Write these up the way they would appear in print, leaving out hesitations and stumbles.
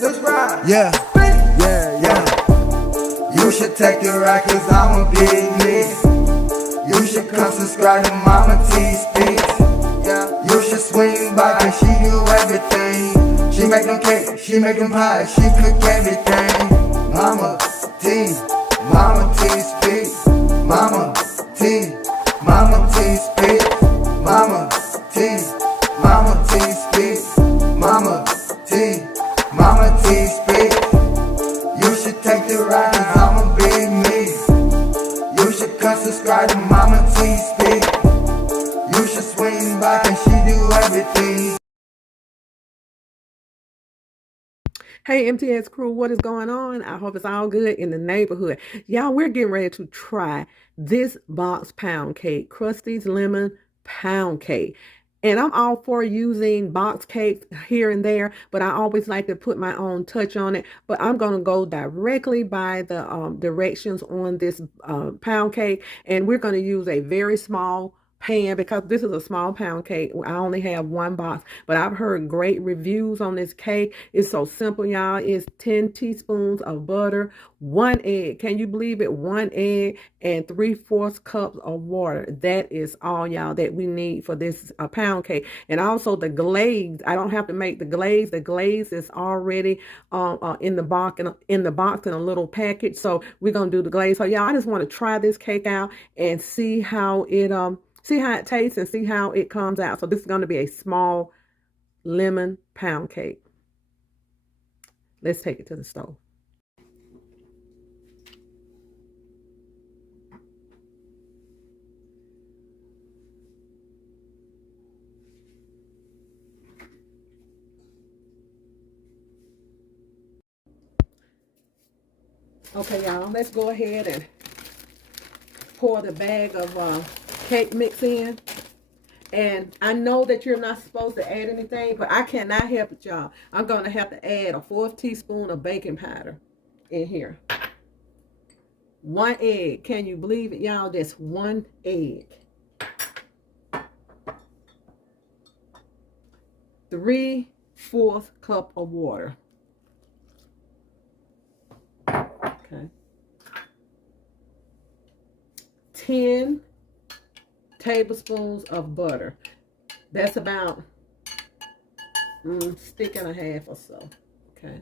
Let's ride. Yeah. Yeah, yeah. You should take the ride, cause I'm a big nigga. You should come subscribe to Mama T Speaks. You should swing by, cause she do everything. She make them cake, she make them pie, she cook everything. Mama T Speaks. Mama T Speaks. Mama T Speaks. Mama T Speaks. You should take the ride, cause I'm a big nigga. You should come subscribe to Mama T Speaks. You should swing by, cause she do everything. Hey, MTS crew, what is going on? I hope it's all good in the neighborhood. Y'all, we're getting ready to try this box pound cake, Krusteaz Lemon Pound Cake. And I'm all for using box cakes here and there, but I always like to put my own touch on it. But I'm going to go directly by the directions on this pound cake. And we're going to use a very small pan because this is a small pound cake. I only have one box, but I've heard great reviews on this cake. It's so simple, y'all. It's 10 teaspoons of butter, 1 egg. Can you believe it? 1 egg and 3/4 cups of water. That is all, y'all, that we need for this pound cake. And also the glaze. I don't have to make the glaze. The glaze is already in the box in a little package. So we're gonna do the glaze. So y'all, I just want to try this cake out and see how it tastes and see how it comes out. So this is going to be a small lemon pound cake. Let's take it to the stove. Okay, y'all, let's go ahead and pour the bag of cake mix in. And I know that you're not supposed to add anything, but I cannot help it, y'all. I'm going to have to add a 1/4 teaspoon of baking powder in here. 1 egg. Can you believe it, y'all? That's 1 egg. 3/4 cup of water. Okay. 10 tablespoons of butter. That's about stick and a half or so. Okay.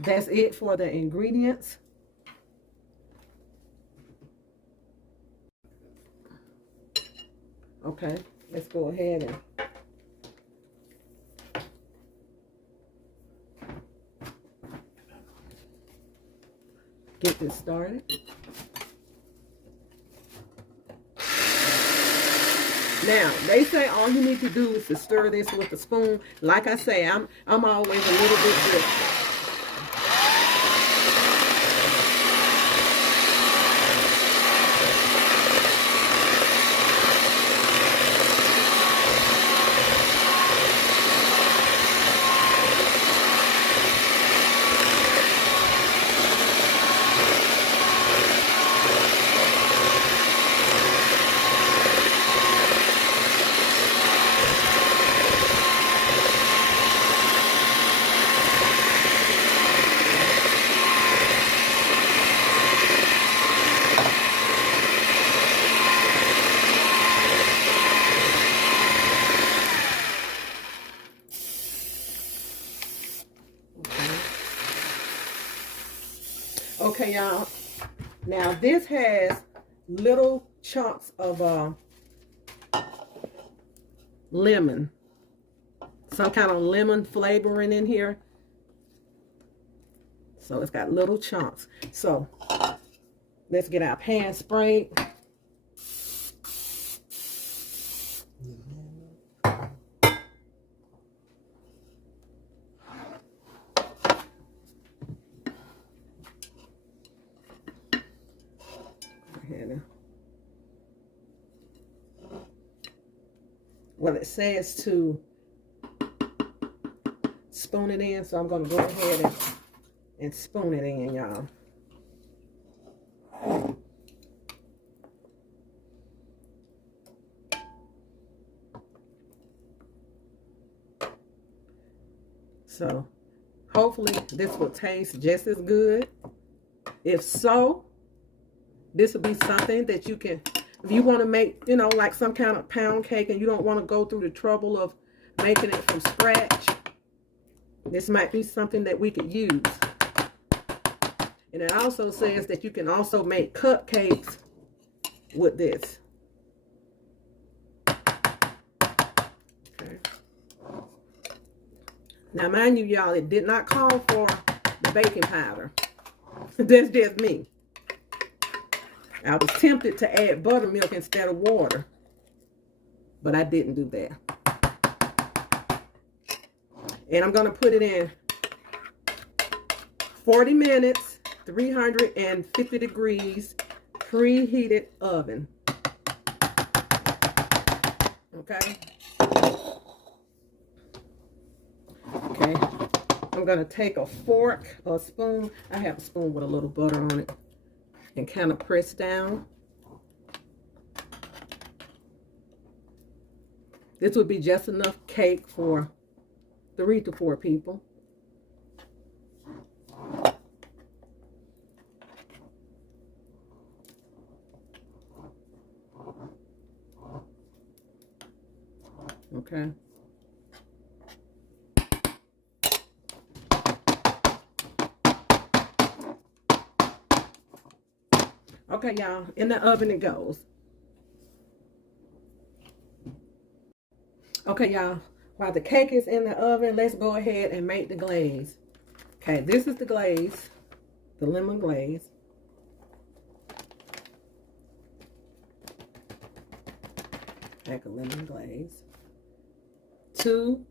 That's it for the ingredients. Okay, let's go ahead and get this started. Now, they say all you need to do is to stir this with a spoon. Like I say, I'm always a little bit different. Okay, y'all. Now this has little chunks of lemon, some kind of lemon flavoring in here. So it's got little chunks. So let's get our pan sprayed. Well, it says to spoon it in, so I'm going to go ahead and spoon it in, y'all. So hopefully this will taste just as good. If so, this will be something that you can, if you want to make, you know, like some kind of pound cake and you don't want to go through the trouble of making it from scratch, this might be something that we could use. And it also says that you can also make cupcakes with this. Okay. Now, mind you, y'all, it did not call for the baking powder. That's just me. I was tempted to add buttermilk instead of water, but I didn't do that. And I'm going to put it in 40 minutes, 350 degrees, preheated oven. Okay. Okay. I'm going to take a fork or a spoon. I have a spoon with a little butter on it. And kind of press down. This would be just enough cake for 3 to 4 people. Okay. Okay, y'all, in the oven it goes. Okay, y'all, while the cake is in the oven, let's go ahead and make the glaze. Okay, this is the glaze, the lemon glaze. Pack of lemon glaze. 2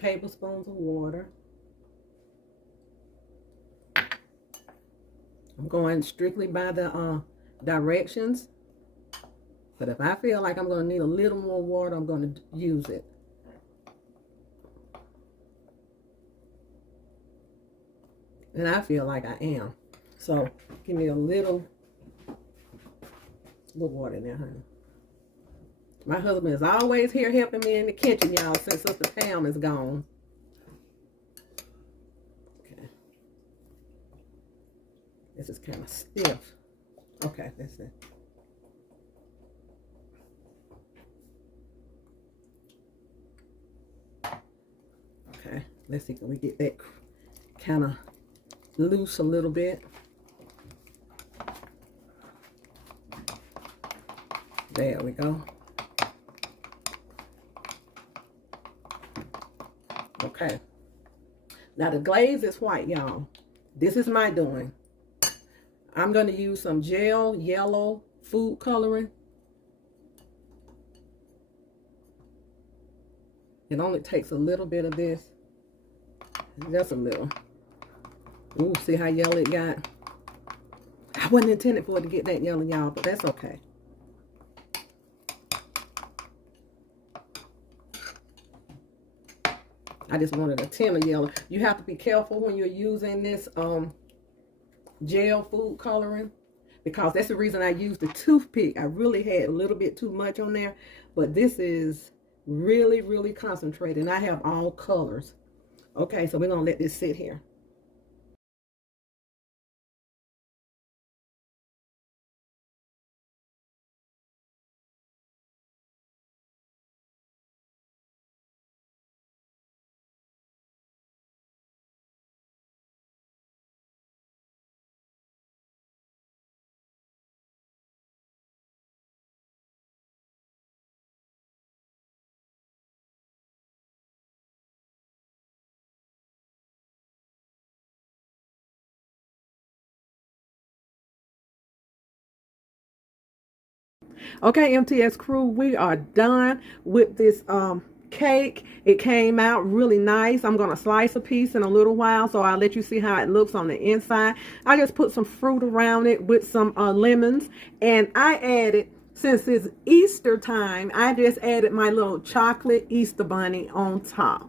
tablespoons of water. I'm going strictly by the directions, but if I feel like I'm going to need a little more water, I'm going to use it. And I feel like I am. So give me a little water there, honey. My husband is always here helping me in the kitchen, y'all, since Sister Pam is gone. Okay. This is kind of stiff. Okay, that's it. Okay, let's see, can we get that kind of loose a little bit? There we go. Okay. Now the glaze is white, y'all. This is my doing. I'm going to use some gel yellow food coloring. It only takes a little bit of this. Just a little. Ooh, see how yellow it got? I wasn't intended for it to get that yellow, y'all, but that's okay. I just wanted a tin of yellow. You have to be careful when you're using this gel food coloring, because that's the reason I used the toothpick. I really had a little bit too much on there, but this is really, really concentrated, and I have all colors. Okay, so we're gonna let this sit here. Okay, MTS crew, we are done with this cake. It came out really nice. I'm going to slice a piece in a little while, so I'll let you see how it looks on the inside. I just put some fruit around it with some lemons, and I added, since it's Easter time, I just added my little chocolate Easter bunny on top.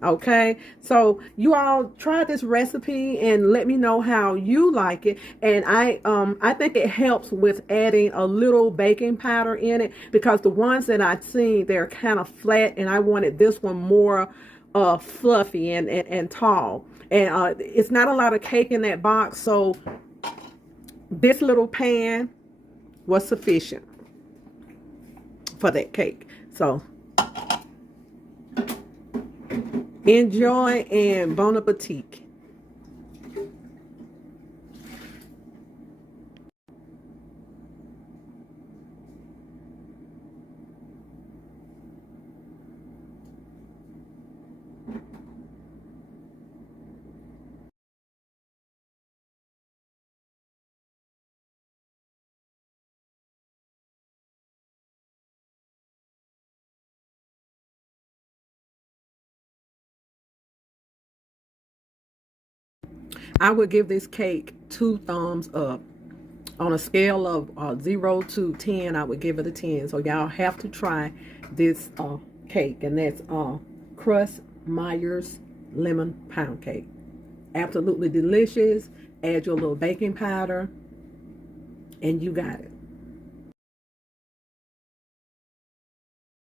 Okay, so you all try this recipe and let me know how you like it. And I think it helps with adding a little baking powder in it, because the ones that I've seen, they're kind of flat, and I wanted this one more fluffy and tall. And it's not a lot of cake in that box, so this little pan was sufficient for that cake. So enjoy and bon appetit. I would give this cake 2 thumbs up. On a scale of 0 to 10, I would give it a 10. So y'all have to try this cake, and that's Krusteaz Meyer's lemon pound cake. Absolutely delicious. Add your little baking powder, and you got it.